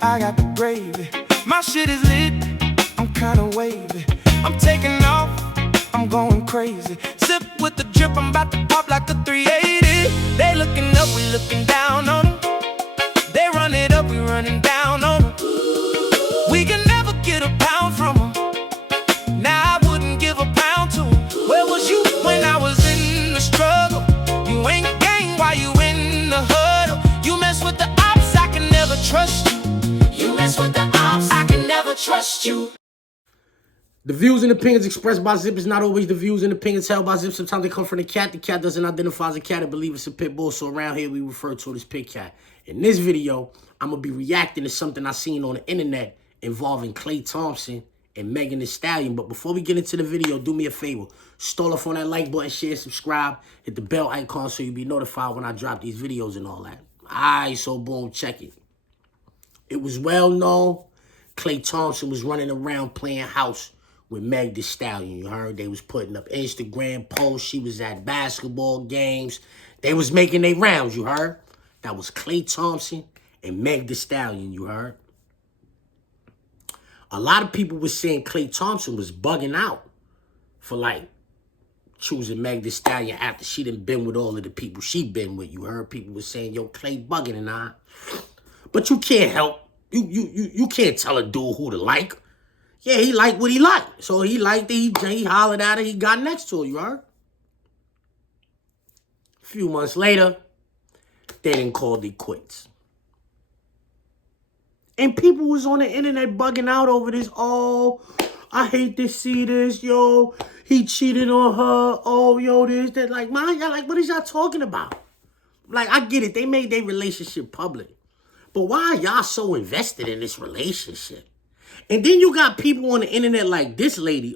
I got the gravy. My shit is lit, I'm kinda wavy. I'm taking off, I'm going crazy. Zip with the drip, I'm about to pop like a 380. They looking up, we looking down on them. They run it up, we running down on them. We can never get a pound from them. Now I wouldn't give a pound to them. Where was you when I was in the struggle? You ain't gang while you in the huddle. You mess with the ops, I can never trust you. You mess with the ops, I can never trust you. The views and opinions expressed by Zip is not always the views and opinions held by Zip. Sometimes they come from the cat. The cat doesn't identify as a cat. I believe it's a pit bull. So around here, we refer to it as pit cat. In this video, I'm going to be reacting to something I seen on the internet involving Klay Thompson and Megan The Stallion. But before we get into the video, do me a favor. Stall off on that like button, share, subscribe, hit the bell icon so you'll be notified when I drop these videos and all that. Alright, so boom, check it. It was well known Klay Thompson was running around playing house with Meg The Stallion. You heard they was putting up Instagram posts. She was at basketball games. They was making their rounds, you heard? That was Klay Thompson and Meg The Stallion, you heard? A lot of people were saying Klay Thompson was bugging out for, like, choosing Meg The Stallion after she done been with all of the people she been with. You heard people were saying, yo, Klay bugging and I. But you can't help. You can't tell a dude who to like. Yeah, he liked what he liked. So he liked it. He hollered at her. He got next to her, you heard? A few months later, they didn't call it quits. And people was on the internet bugging out over this. Oh, I hate to see this, yo. He cheated on her. Oh, yo, this, that. Like, man, y'all, like, what is y'all talking about? Like, I get it. They made their relationship public. But why are y'all so invested in this relationship? And then you got people on the internet like this lady.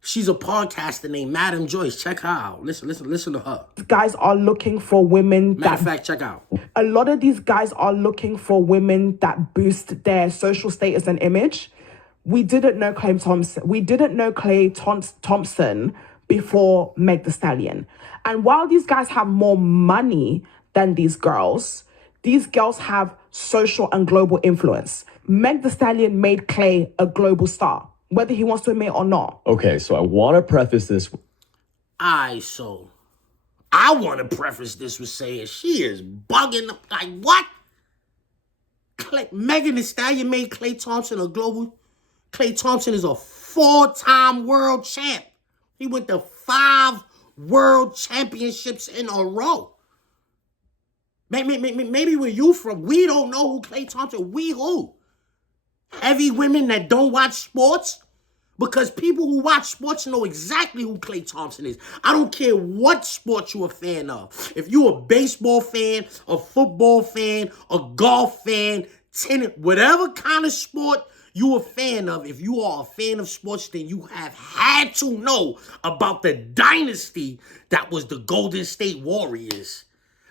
She's a podcaster named Madam Joyce. Check her out. Listen to her. Guys are looking for women Matter of fact, check out. A lot of these guys are looking for women that boost their social status and image. We didn't know Klay Thompson. We didn't know Klay Thompson before Meg The Stallion. And while these guys have more money than these girls have social and global influence. Meg The Stallion made Klay a global star, whether he wants to admit or not. Okay, so I want to preface this. So I want to preface this with saying she is bugging up. Like, what? Megan The Stallion made Klay Thompson a global. Klay Thompson is a 4-time world champ. He went to 5 world championships in a row. Maybe where you from, we don't know who Klay Thompson. We who? Heavy women that don't watch sports? Because people who watch sports know exactly who Klay Thompson is. I don't care what sport you're a fan of. If you're a baseball fan, a football fan, a golf fan, tennis, whatever kind of sport you're a fan of, if you are a fan of sports, then you have had to know about the dynasty that was the Golden State Warriors.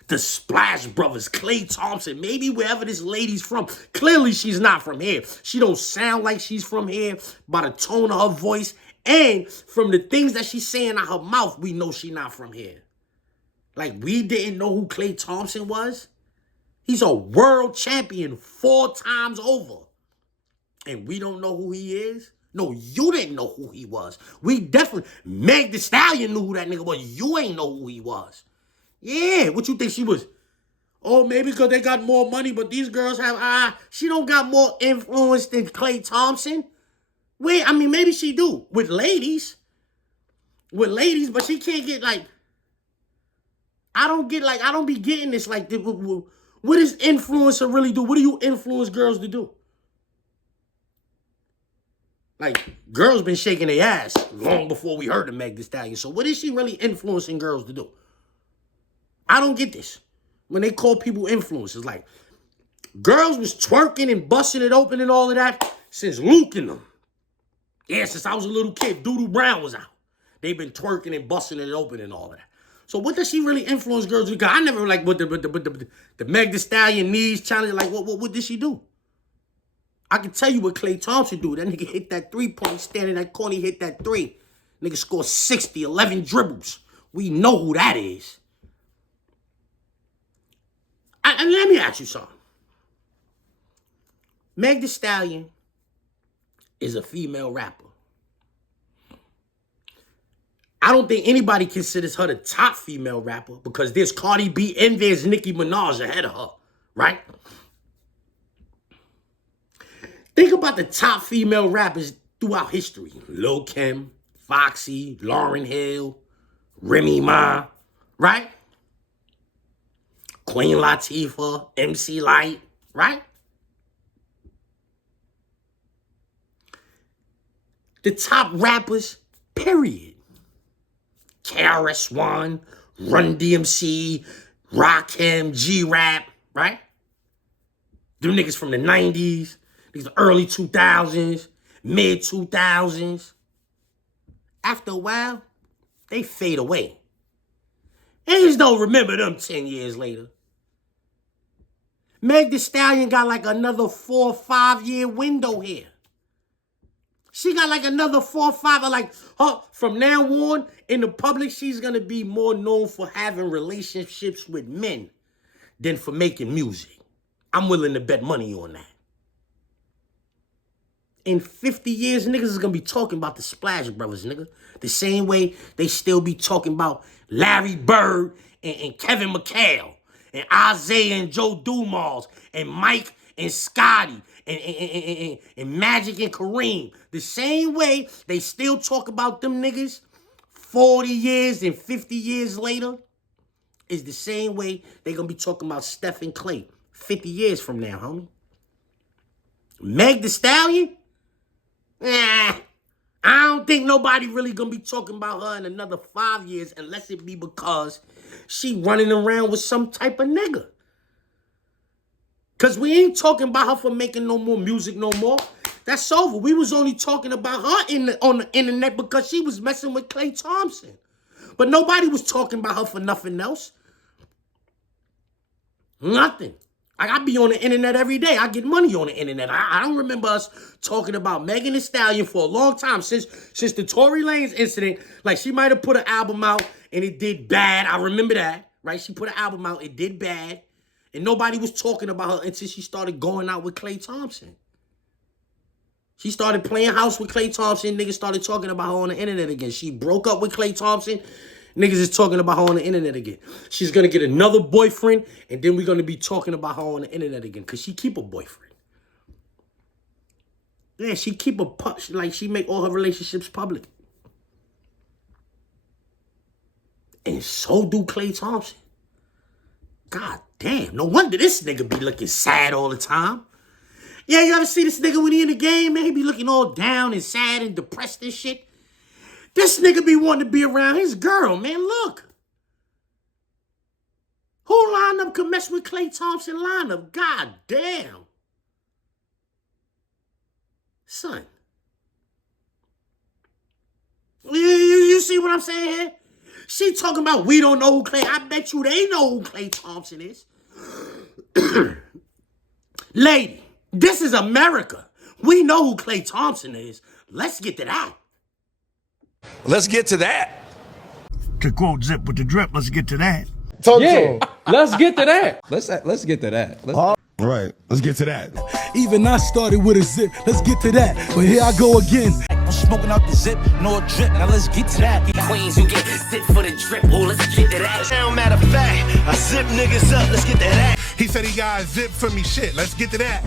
The Splash Brothers, Klay Thompson, maybe wherever this lady's from. Clearly, she's not from here. She don't sound like she's from here by the tone of her voice. And from the things that she's saying out her mouth, we know she's not from here. Like, we didn't know who Klay Thompson was. He's a world champion 4 times over. And we don't know who he is? No, you didn't know who he was. We definitely, Meg The Stallion knew who that nigga was. You ain't know who he was. Yeah, what you think she was? Oh, maybe because they got more money, but these girls have, she don't got more influence than Klay Thompson. Wait, I mean, maybe she do with ladies. With ladies, but she can't get, like, I don't be getting this, like, what does influencer really do? What do you influence girls to do? Like, girls been shaking their ass long before we heard of Meg The Stallion. So what is she really influencing girls to do? I don't get this. When they call people influencers, like, girls was twerking and busting it open and all of that since Luke and them. Yeah, since I was a little kid, Doodoo Brown was out. They've been twerking and busting it open and all of that. So what does she really influence girls to do? I never, like, what the Meg The Stallion knees challenge, like, what did she do? I can tell you what Klay Thompson do. That nigga hit that 3-point stand in that corner, he hit that 3. Nigga scored 60, 11 dribbles. We know who that is. And let me ask you something. Meg The Stallion is a female rapper. I don't think anybody considers her the top female rapper because there's Cardi B and there's Nicki Minaj ahead of her, right? Think about the top female rappers throughout history. Lil' Kim, Foxy, Lauryn Hill, Remy Ma, right? Queen Latifah, MC Lyte, right? The top rappers, period. KRS-One, Run DMC, Rakim, G-Rap, right? Them niggas from the 90s, these early 2000s, mid 2000s. After a while, they fade away. Niggas don't remember them 10 years later. Meg The Stallion got like another 4 or 5 year window here. She got like another 4 or 5, or like her, from now on, in the public, she's gonna be more known for having relationships with men than for making music. I'm willing to bet money on that. In 50 years, niggas is gonna be talking about the Splash Brothers, nigga. The same way they still be talking about Larry Bird and Kevin McHale and Isaiah and Joe Dumars and Mike and Scotty and Magic and Kareem. The same way they still talk about them niggas 40 years and 50 years later is the same way they gonna be talking about Steph and Klay 50 years from now, homie. Meg The Stallion? Nah, I don't think nobody really gonna be talking about her in another 5 years unless it be because she running around with some type of nigga. Cause we ain't talking about her for making no more music no more. That's over. We was only talking about her on the internet because she was messing with Klay Thompson. But nobody was talking about her for nothing else. Nothing. Like, I be on the internet every day. I get money on the internet. I don't remember us talking about Megan Thee Stallion for a long time. Since the Tory Lanez incident, like, she might have put an album out and it did bad. I remember that, right? She put an album out, it did bad. And nobody was talking about her until she started going out with Klay Thompson. She started playing house with Klay Thompson. Niggas started talking about her on the internet again. She broke up with Klay Thompson. Niggas is talking about her on the internet again. She's going to get another boyfriend, and then we're going to be talking about her on the internet again because she keep a boyfriend. Yeah, she keep a like she make all her relationships public. And so do Klay Thompson. God damn, no wonder this nigga be looking sad all the time. Yeah, you ever see this nigga when he in the game, man? He be looking all down and sad and depressed and shit. This nigga be wanting to be around his girl, man. Look. Who lineup could mess with Klay Thompson lineup? God damn. Son. You see what I'm saying here? She talking about we don't know who Klay. I bet you they know who Klay Thompson is. Lady, this is America. We know who Klay Thompson is. Let's get to that. Let's get to that. To quote Zip with the Drip, let's get to that. Let's get to that. Let's get to that. All right, let's get to that. Even I started with a zip. Let's get to that. But here I go again. I'm smoking out the zip, no drip. Now let's get to that. Queens who get zip for the drip. Oh, let's get to that. Matter of fact, I zip niggas up. Let's get to that. He said he got a zip for me shit. Let's get to that.